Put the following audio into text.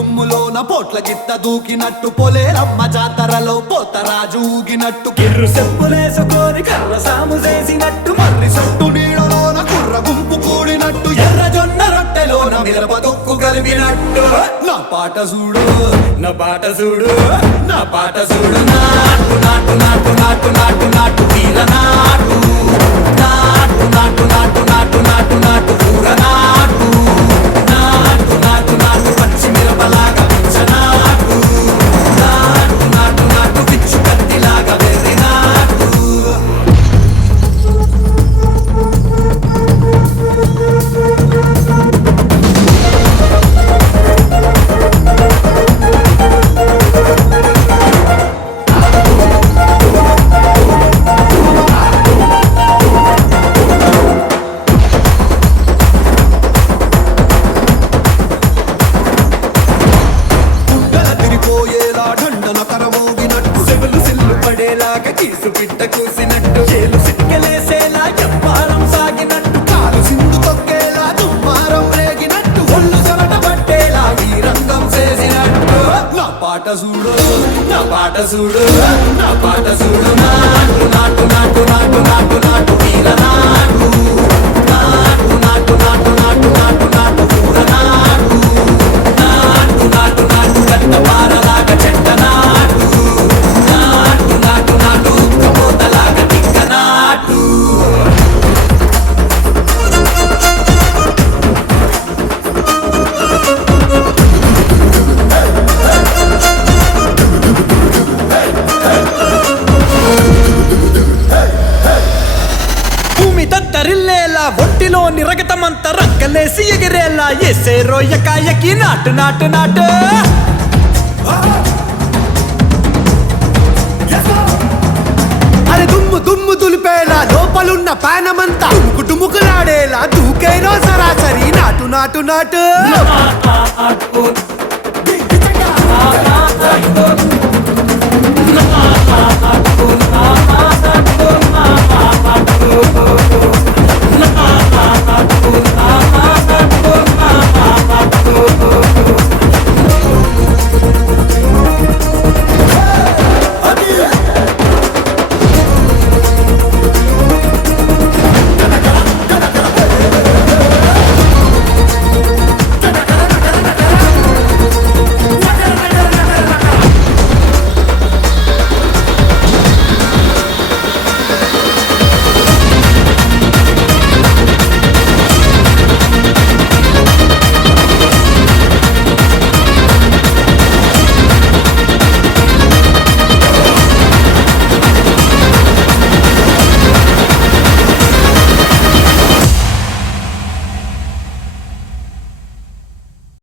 దుమ్ములోన పోట్ల గిత్త దూకినట్టు పొలేరమ్మ జాతరలో పోతరాజు ఊగినట్టు కిర్రు చెప్పులేసుకొని కర్ర సాము చేసినట్టు మర్రి సొట్టు నీడలోన కుర్ర గుంపు కూడినట్టు ఎర్ర జొన్న రొట్టెలోన మిరప దొక్కు కలిపినట్టు నా పాట చూడు నా పాట చూడు నా పాట చూడు నాటు నాటు నాటు నాటు నాటు నాటు వీర నాటు నాటు నాటు నాటు నాటు నాటు నాటు ఊర నాటు నాటు నాటు నాటు పచ్చి మిరపలాగా పిచ్చ నాటు నాటు నాటు నాటు పిచ్చు కత్తిలాగా వెర్రి నాటు కీసు పిట్ట కూసినట్టు చేలు సిక్కలేసేలా ఎవ్వారం సాగినట్టు కాలు సింధు తొక్కేలా దుమ్మారం రేగినట్టు ఒళ్ళు చెమట పట్టేలా వీరంగం చేసినట్టు నా పాట చూడు నా పాట చూడు నా పాట చూడు నాటు నాటు నాటు నాటు నాటు నాటు వీర నాటు నాటు నాటు నాటు నాటు నాటు నాటు ఊర నాటు నాటు నాటు నాటు గట్ట పారలాగా చెట్ట నాటు నాటు నాటు నాటు కబోతలాగా టిక్క నాటు భూమి దద్దరిల్లేలా ఒంటిలో నిరగతమంత రక్కలేసి ఎగిరేలా ఎసే రోయకాయకి నాటు నాటు నాటు అరే దుమ్ము దుమ్ము దులిపేలా లోపలున్న పానమంతా టుముకులాడేలా దూకేనో సరాసరి నాటు నాటు నాటు